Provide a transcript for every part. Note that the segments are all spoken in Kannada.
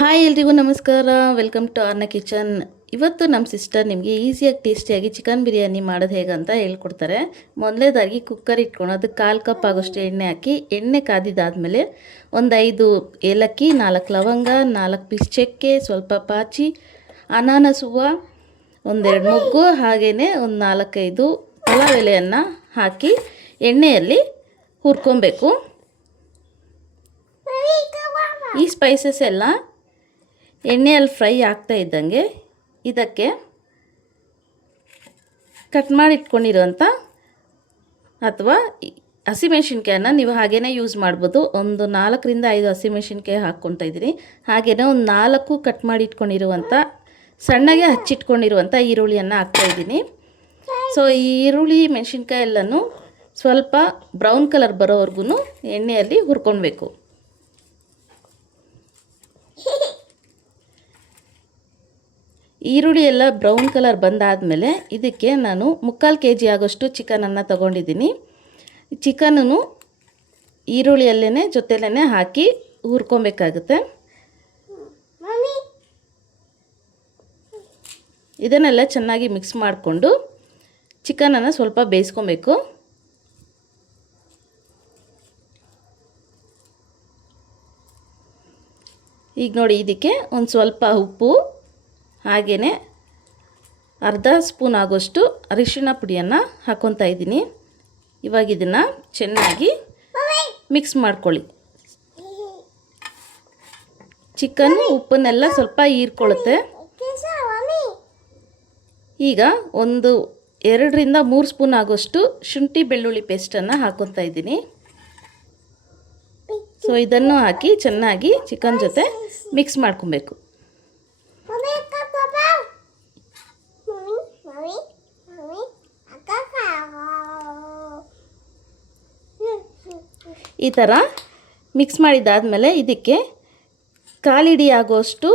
ಹಾಯ್ ಎಲ್ರಿಗೂ ನಮಸ್ಕಾರ. ವೆಲ್ಕಮ್ ಟು ಆರ್ನ ಕಿಚನ್. ಇವತ್ತು ನಮ್ಮ ಸಿಸ್ಟರ್ ನಿಮಗೆ ಈಸಿಯಾಗಿ ಟೇಸ್ಟಿಯಾಗಿ ಚಿಕನ್ ಬಿರಿಯಾನಿ ಮಾಡೋದು ಹೇಗಂತ ಹೇಳ್ಕೊಡ್ತಾರೆ. ಮೊದಲನೇದಾಗಿ ಕುಕ್ಕರ್ ಇಟ್ಕೊಂಡು ಅದಕ್ಕೆ 1/4 ಕಪ್ ಆಗೋಷ್ಟು ಎಣ್ಣೆ ಹಾಕಿ, ಎಣ್ಣೆ ಕಾದಿದ್ದಾದಮೇಲೆ ಒಂದು 5 ಏಲಕ್ಕಿ, 4 ಲವಂಗ, 4 ಪೀಸ್ ಚಕ್ಕೆ, ಸ್ವಲ್ಪ ಪಾಚಿ, ಅನಾನಸ್ ಹೂವು, ಒಂದೆರಡು ಮೊಗ್ಗು, ಹಾಗೆಯೇ ಒಂದು 4-5 ಪಲಾವ್ ಎಲೆಯನ್ನು ಹಾಕಿ ಎಣ್ಣೆಯಲ್ಲಿ ಹುರ್ಕೊಬೇಕು. ಈ ಸ್ಪೈಸಸ್ ಎಲ್ಲ ಎಣ್ಣೆಯಲ್ಲಿ ಫ್ರೈ ಆಗ್ತಾ ಇದ್ದಂಗೆ ಇದಕ್ಕೆ ಕಟ್ ಮಾಡಿ ಇಟ್ಕೊಂಡಿರೋಂಥ ಅಥವಾ ಹಸಿಮೆಣ್ಸಿನ್ಕಾಯನ್ನ ನೀವು ಹಾಗೇ ಯೂಸ್ ಮಾಡ್ಬೋದು. ಒಂದು 4-5 ಹಸಿಮೆಣ್ಸಿನ್ಕಾಯಿ ಹಾಕ್ಕೊತಾ ಇದ್ದೀನಿ. ಹಾಗೆಯೇ ಒಂದು 4 ಕಟ್ ಮಾಡಿ ಇಟ್ಕೊಂಡಿರುವಂಥ ಸಣ್ಣಗೆ ಹಚ್ಚಿಟ್ಕೊಂಡಿರುವಂಥ ಈರುಳ್ಳಿಯನ್ನು ಹಾಕ್ತಾಯಿದ್ದೀನಿ. ಸೊ ಈ ಈರುಳ್ಳಿ ಮೆಣಸಿನ್ಕಾಯಿ ಎಲ್ಲನೂ ಸ್ವಲ್ಪ ಬ್ರೌನ್ ಕಲರ್ ಬರೋವರೆಗೂ ಎಣ್ಣೆಯಲ್ಲಿ ಹುರ್ಕೊಳ್ಬೇಕು. ಈರುಳ್ಳಿ ಎಲ್ಲ ಬ್ರೌನ್ ಕಲರ್ ಬಂದಾದಮೇಲೆ ಇದಕ್ಕೆ ನಾನು 3/4 kg ಆಗೋಷ್ಟು ಚಿಕನನ್ನು ತೊಗೊಂಡಿದ್ದೀನಿ. ಚಿಕನನ್ನು ಈರುಳ್ಳಿಯಲ್ಲೇ ಜೊತೆಲೇ ಹಾಕಿ ಹುರ್ಕೊಬೇಕಾಗುತ್ತೆ. ಇದನ್ನೆಲ್ಲ ಚೆನ್ನಾಗಿ ಮಿಕ್ಸ್ ಮಾಡಿಕೊಂಡು ಚಿಕನನ್ನು ಸ್ವಲ್ಪ ಬೇಯಿಸ್ಕೊಬೇಕು. ಈಗ ನೋಡಿ, ಇದಕ್ಕೆ ಒಂದು ಸ್ವಲ್ಪ ಉಪ್ಪು, ಹಾಗೆಯೇ ಅರ್ಧ ಸ್ಪೂನ್ ಆಗೋಷ್ಟು ಅರಿಶಿಣ ಪುಡಿಯನ್ನು ಹಾಕ್ಕೊತಾ ಇದ್ದೀನಿ. ಇವಾಗ ಇದನ್ನು ಚೆನ್ನಾಗಿ ಮಿಕ್ಸ್ ಮಾಡ್ಕೊಳ್ಳಿ. ಚಿಕನ್ ಉಪ್ಪನ್ನೆಲ್ಲ ಸ್ವಲ್ಪ ಹೀರ್ಕೊಳ್ಳುತ್ತೆ. ಈಗ ಒಂದು 2-3 ಸ್ಪೂನ್ ಆಗೋಷ್ಟು ಶುಂಠಿ ಬೆಳ್ಳುಳ್ಳಿ ಪೇಸ್ಟನ್ನು ಹಾಕ್ಕೊತಾ ಇದ್ದೀನಿ. ಸೊ ಇದನ್ನು ಹಾಕಿ ಚೆನ್ನಾಗಿ ಚಿಕನ್ ಜೊತೆ ಮಿಕ್ಸ್ ಮಾಡ್ಕೊಬೇಕು. ಈ ಥರ ಮಿಕ್ಸ್ ಮಾಡಿದ್ದಾದಮೇಲೆ ಇದಕ್ಕೆ 1/4 ಹಿಡಿ ಆಗೋಷ್ಟು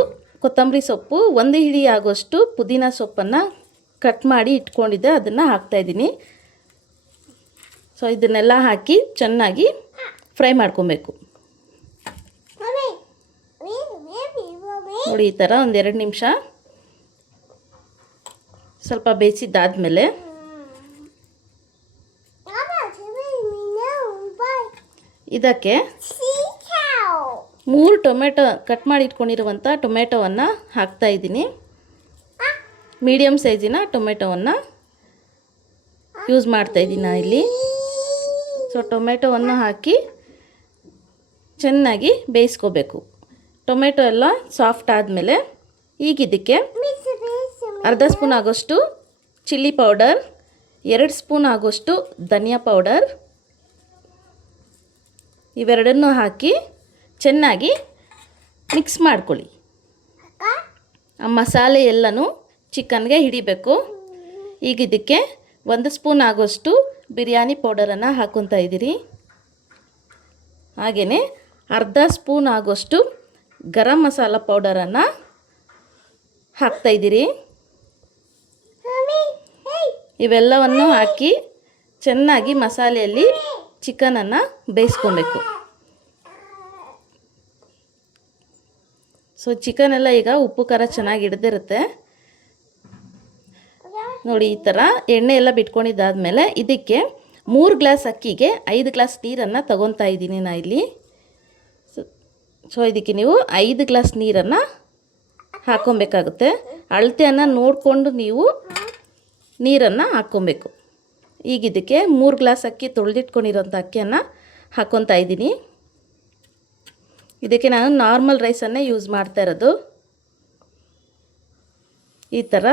ಕೊತ್ತಂಬರಿ ಸೊಪ್ಪು, 1 ಹಿಡಿ ಆಗೋಷ್ಟು ಪುದೀನ ಸೊಪ್ಪನ್ನು ಕಟ್ ಮಾಡಿ ಇಟ್ಕೊಂಡಿದ್ದೆ, ಅದನ್ನು ಹಾಕ್ತಾಯಿದ್ದೀನಿ. ಸೊ ಇದನ್ನೆಲ್ಲ ಹಾಕಿ ಚೆನ್ನಾಗಿ ಫ್ರೈ ಮಾಡ್ಕೊಬೇಕು. ನೋಡಿ, ಈ ಥರ ಒಂದು 2 ನಿಮಿಷ ಸ್ವಲ್ಪ ಬೇಯಿಸಿದ್ದಾದಮೇಲೆ ಇದಕ್ಕೆ 3 ಟೊಮೆಟೊ ಕಟ್ ಮಾಡಿ ಇಟ್ಕೊಂಡಿರುವಂಥ ಟೊಮೆಟೊವನ್ನು ಹಾಕ್ತಾಯಿದ್ದೀನಿ. ಮೀಡಿಯಮ್ ಸೈಜಿನ ಟೊಮೆಟೊವನ್ನು ಯೂಸ್ ಮಾಡ್ತಾಯಿದ್ದೀನಿ ಇಲ್ಲಿ. ಸೊ ಟೊಮೆಟೊವನ್ನು ಹಾಕಿ ಚೆನ್ನಾಗಿ ಬೇಯಿಸ್ಕೋಬೇಕು. ಟೊಮೆಟೊ ಎಲ್ಲ ಸಾಫ್ಟ್ ಆದಮೇಲೆ ಈಗ ಇದಕ್ಕೆ ಅರ್ಧ ಸ್ಪೂನ್ ಆಗೋಷ್ಟು ಚಿಲ್ಲಿ ಪೌಡರ್, 2 ಸ್ಪೂನ್ ಆಗೋಷ್ಟು ಧನಿಯಾ ಪೌಡರ್, ಇವೆರಡನ್ನು ಹಾಕಿ ಚೆನ್ನಾಗಿ ಮಿಕ್ಸ್ ಮಾಡ್ಕೊಳ್ಳಿ. ಆ ಮಸಾಲೆ ಎಲ್ಲನೂ ಚಿಕನ್ಗೆ ಹಿಡಿಬೇಕು. ಈಗ ಇದಕ್ಕೆ 1 ಸ್ಪೂನ್ ಆಗೋಷ್ಟು ಬಿರಿಯಾನಿ ಪೌಡರನ್ನು ಹಾಕ್ಕೊತಾ ಇದ್ದೀರಿ. ಹಾಗೆಯೇ ಅರ್ಧ ಸ್ಪೂನ್ ಆಗೋಷ್ಟು ಗರಂ ಮಸಾಲ ಪೌಡರನ್ನು ಹಾಕ್ತಾಯಿದ್ದೀರಿ. ಇವೆಲ್ಲವನ್ನು ಹಾಕಿ ಚೆನ್ನಾಗಿ ಮಸಾಲೆಯಲ್ಲಿ ಚಿಕನನ್ನು ಬೇಯಿಸ್ಕೊಬೇಕು. ಸೊ ಚಿಕನೆಲ್ಲ ಈಗ ಉಪ್ಪು ಖಾರ ಚೆನ್ನಾಗಿ ಹಿಡ್ದಿರುತ್ತೆ. ನೋಡಿ, ಈ ಥರ ಎಣ್ಣೆ ಎಲ್ಲ ಬಿಟ್ಕೊಂಡಿದ್ದಾದಮೇಲೆ ಇದಕ್ಕೆ 3 ಗ್ಲಾಸ್ ಅಕ್ಕಿಗೆ 5 ಗ್ಲಾಸ್ ನೀರನ್ನು ತಗೊತಾ ಇದ್ದೀನಿ ನಾನು ಇಲ್ಲಿ. ಸೊ ಇದಕ್ಕೆ ನೀವು 5 ಗ್ಲಾಸ್ ನೀರನ್ನು ಹಾಕ್ಕೊಬೇಕಾಗುತ್ತೆ. ಅಳತೆಯನ್ನು ನೋಡಿಕೊಂಡು ನೀವು ನೀರನ್ನು ಹಾಕ್ಕೊಬೇಕು. ಈಗ ಇದಕ್ಕೆ 3 ಗ್ಲಾಸ್ ಅಕ್ಕಿ ತೊಳೆದಿಟ್ಕೊಂಡಿರೋಂಥ ಅಕ್ಕಿಯನ್ನು ಹಾಕ್ಕೊತಾ ಇದ್ದೀನಿ. ಇದಕ್ಕೆ ನಾನು ನಾರ್ಮಲ್ ರೈಸನ್ನೇ ಯೂಸ್ ಮಾಡ್ತಾ ಇರೋದು. ಈ ಥರ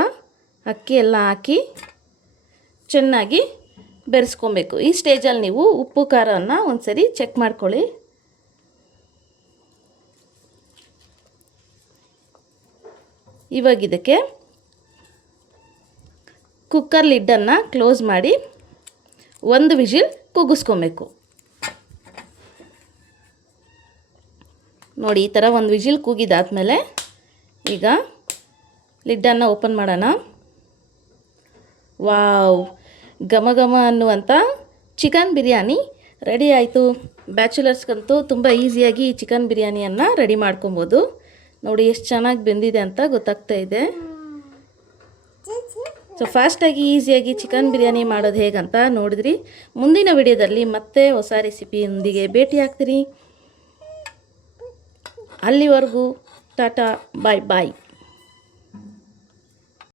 ಅಕ್ಕಿ ಎಲ್ಲ ಹಾಕಿ ಚೆನ್ನಾಗಿ ಬೆರೆಸ್ಕೊಬೇಕು. ಈ ಸ್ಟೇಜಲ್ಲಿ ನೀವು ಉಪ್ಪು ಖಾರವನ್ನು ಒಂದ್ಸರಿ ಚೆಕ್ ಮಾಡ್ಕೊಳ್ಳಿ. ಇವಾಗ ಇದಕ್ಕೆ ಕುಕ್ಕರ್ ಲಿಡ್ಡನ್ನು ಕ್ಲೋಸ್ ಮಾಡಿ 1 ವಿಜಿಲ್ ಕೂಗಿಸ್ಕೊಬೇಕು. ನೋಡಿ, ಈ ಥರ 1 ವಿಜಿಲ್ ಕೂಗಿದಾದ್ಮೇಲೆ ಈಗ ಲಿಡ್ಡನ್ನು ಓಪನ್ ಮಾಡೋಣ. ವಾವ್, ಘಮ ಘಮ ಅನ್ನುವಂಥ ಚಿಕನ್ ಬಿರಿಯಾನಿ ರೆಡಿ ಆಯಿತು. ಬ್ಯಾಚುಲರ್ಸ್ಗಂತೂ ತುಂಬ ಈಸಿಯಾಗಿ ಚಿಕನ್ ಬಿರಿಯಾನಿಯನ್ನು ರೆಡಿ ಮಾಡ್ಕೊಬೋದು. ನೋಡಿ ಎಷ್ಟು ಚೆನ್ನಾಗಿ ಬೆಂದಿದೆ ಅಂತ ಗೊತ್ತಾಗ್ತಾ ಇದೆ. ಸೊ ಫಾಸ್ಟಾಗಿ ಈಸಿಯಾಗಿ ಚಿಕನ್ ಬಿರಿಯಾನಿ ಮಾಡೋದು ಹೇಗಂತ ನೋಡಿದ್ರಿ. ಮುಂದಿನ ವಿಡಿಯೋದಲ್ಲಿ ಮತ್ತೆ ಹೊಸ ರೆಸಿಪಿಯೊಂದಿಗೆ ಭೇಟಿ ಆಗ್ತೀನಿ. ಅಲ್ಲಿವರೆಗೂ ಟಾಟಾ ಬಾಯ್ ಬಾಯ್.